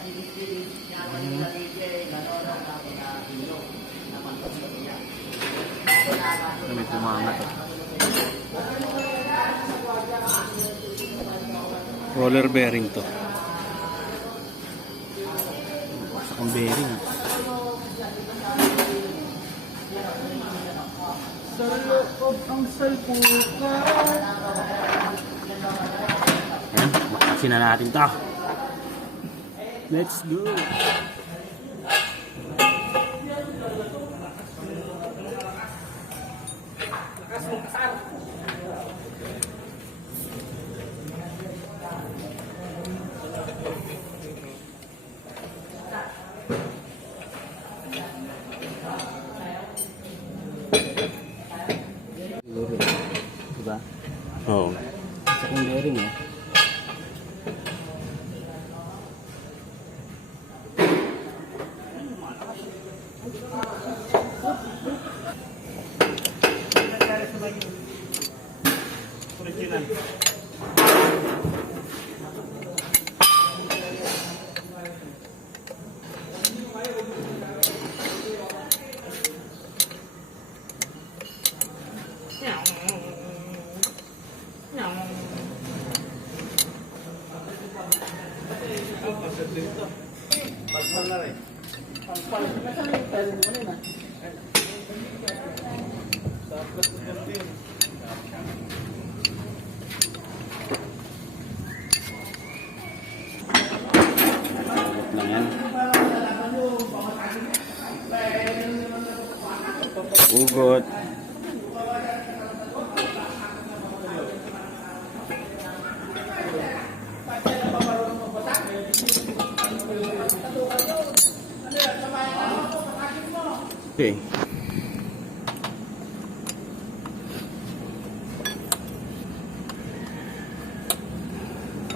May pumanga to. Roller bearing to. Basta kang bearing. Sa loob ang salpukan. Ayan, makasin na natin to. Let's go. Diba? Oo. Sa kong bearing eh. Ugot. Okay.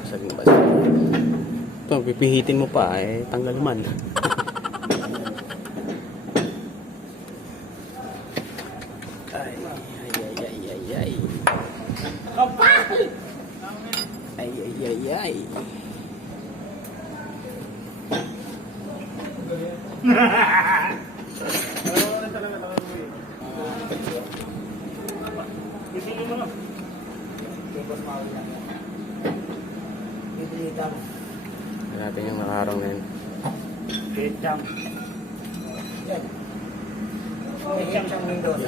Sabi ba? Ito, pipihitin mo pa eh, tanggal man. Ay. Natin yung nakarong na yun.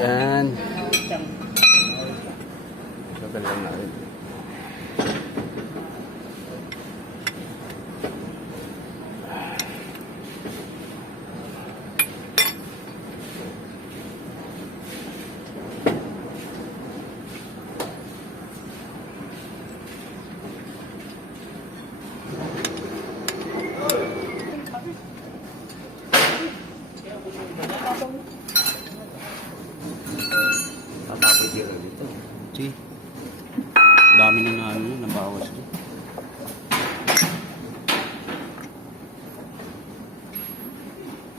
Yan. Gagalan natin. Tatapos dito. See? Dami na nabawas ko.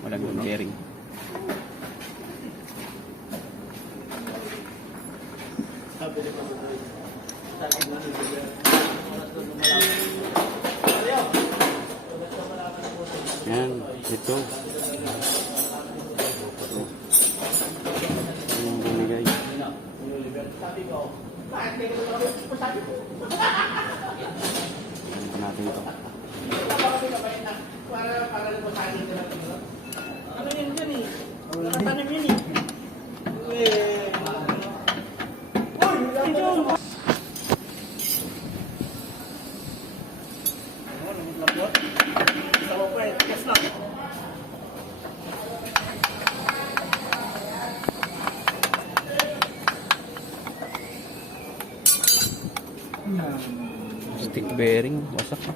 Walang bearing. Yan, ito. Yung binigay. Ano natin ito? Ano yun dyan eh? Tanim yun eh. Stick bearing, wasak na.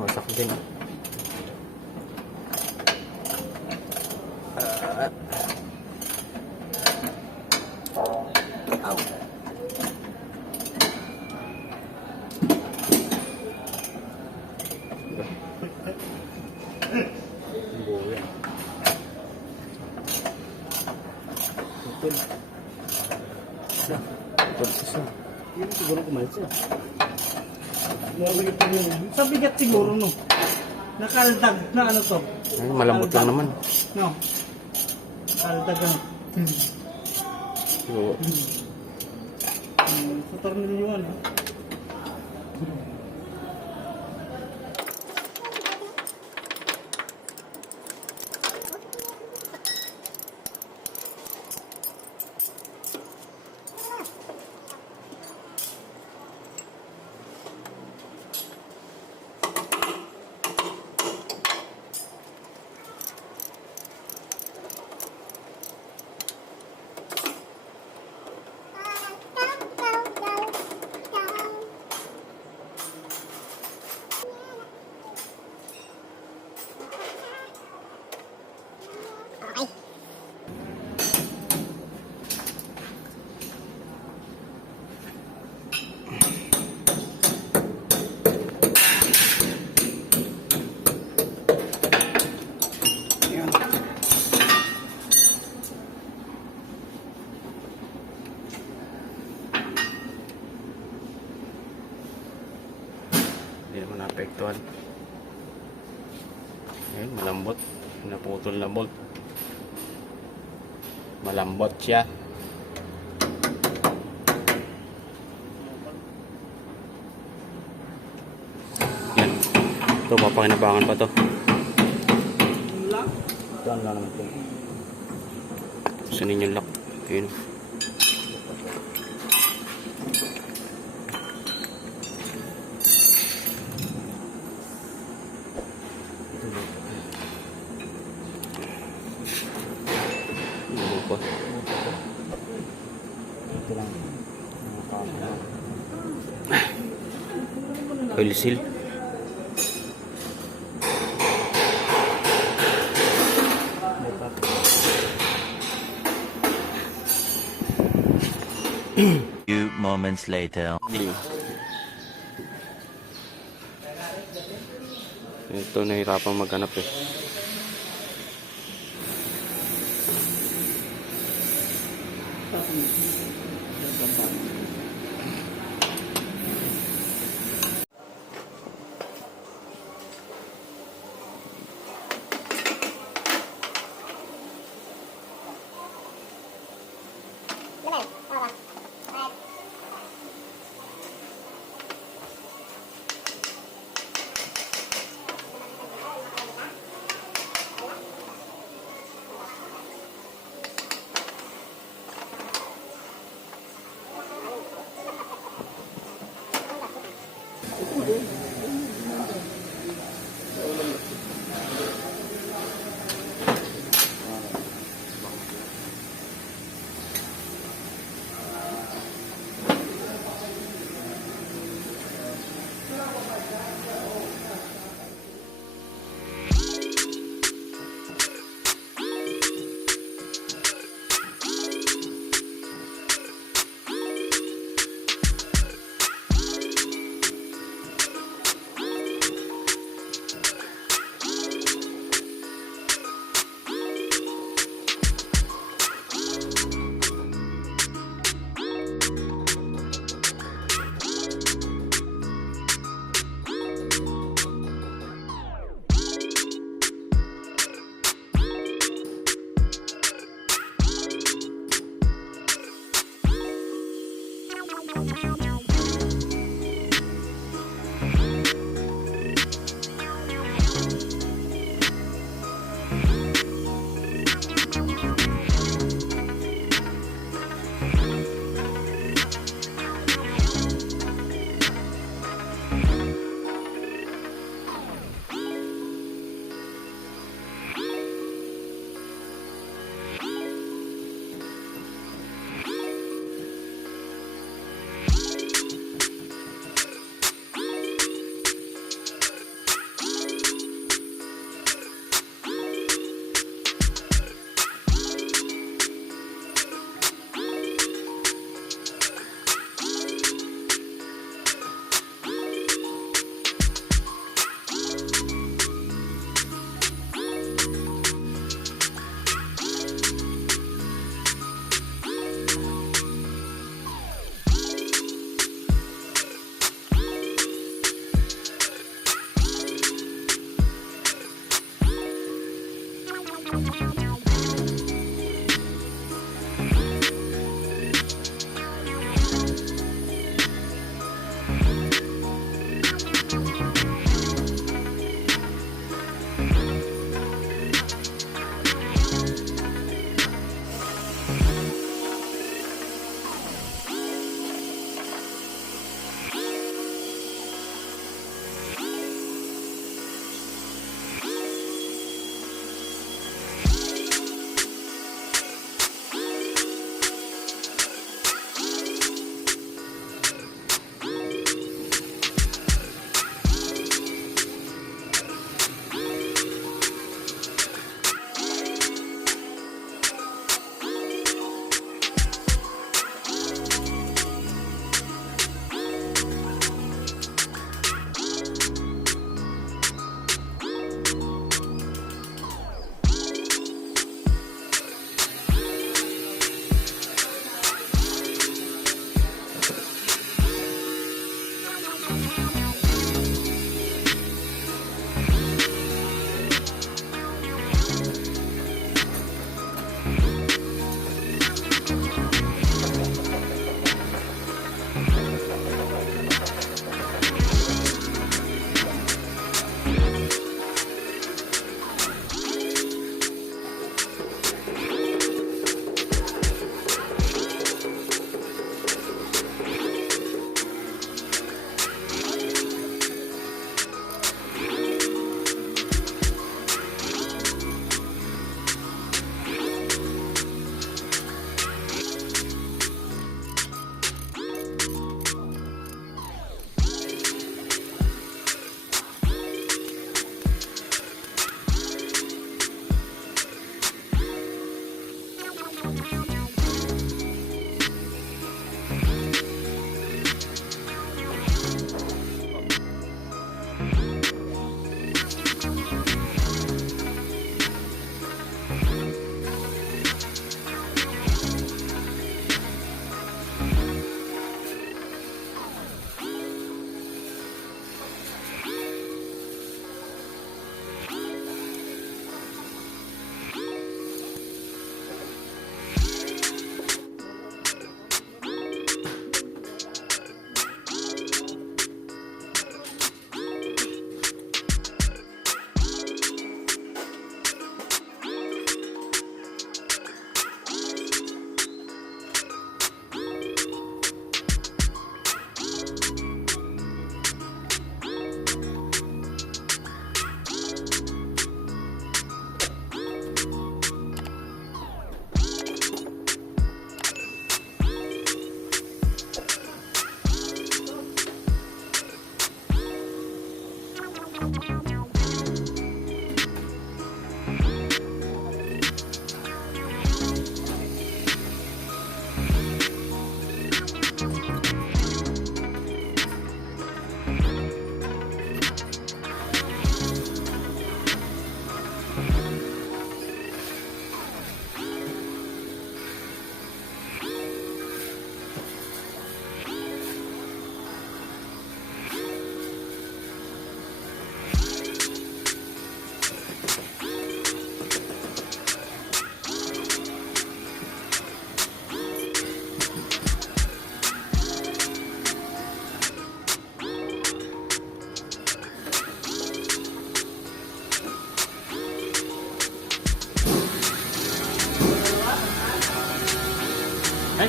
Wasak din. isa. Yun siguro kumalsa. Sa bigat siguro, no? Nakaldag na ano to? Ay, malambot lang naman. No? Kaldag ano? So, Sa tornilyo ano? hindi naman naapektuhan. Ayun, malambot. Naputol na bolt. Malambot siya. Yan. Ito, papakinabangan pa to. Ito lang naman ito. Sunin yung lock. Ayun. Pa. Ito lang. Oil seal. Few moments later. Ito, nahihirapan maghanap eh.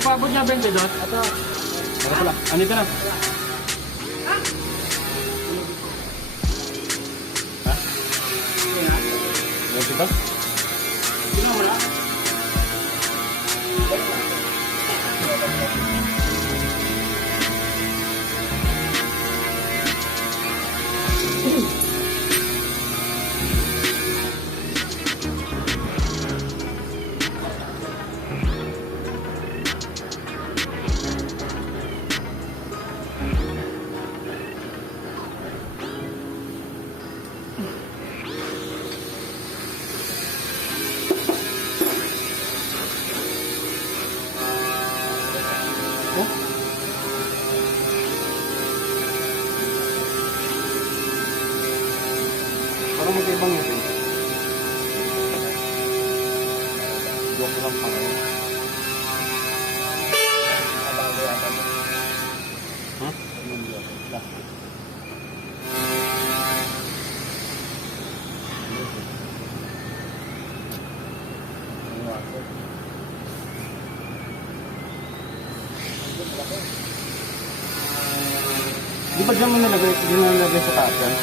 paabot niya 22? Ito. Para pala. Andito na. Ha? Dito? Sino wala? Parang magkaibang yun. Joke lang pa ngayon. Ha? Plastic. Di ba dyan mo nalagay? Di mo nalagay sa taas yan?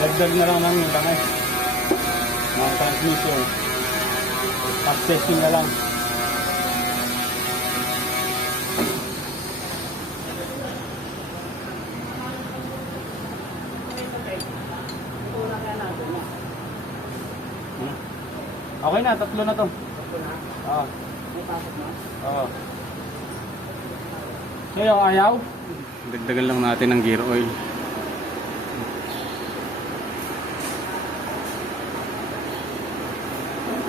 Dagdag na lang namin langay. Mga transmission. Top testing na lang. Okay na, tatlo na to. Oo. Oo. Sa'yo, ayaw? Dagdagan lang natin ng gear oil.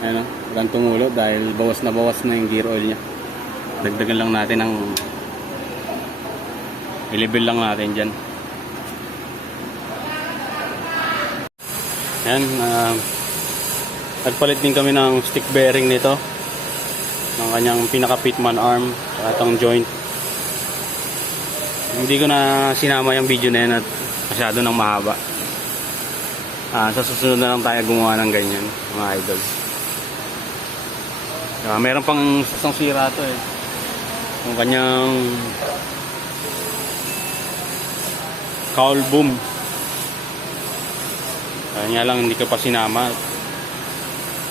Ayan o, walang tumulo dahil bawas na yung gear oil nya. Dagdagan lang natin ng i-level lang natin dyan. Ayan, nagpalit din kami ng stick bearing nito, ng kanyang pinaka pitman arm at itong joint. Hindi ko na sinama yung video na yan at masyado nang mahaba. Sa susunod na lang tayo gumawa ng ganyan, mga idol. Meron pang isang sira to eh. Yung kanyang cowl boom. Kanya lang hindi ko pa sinama.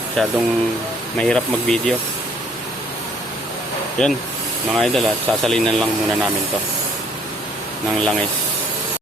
Masyadong mahirap mag video. Yan mga idol, at sasalinan lang muna namin to ng langis.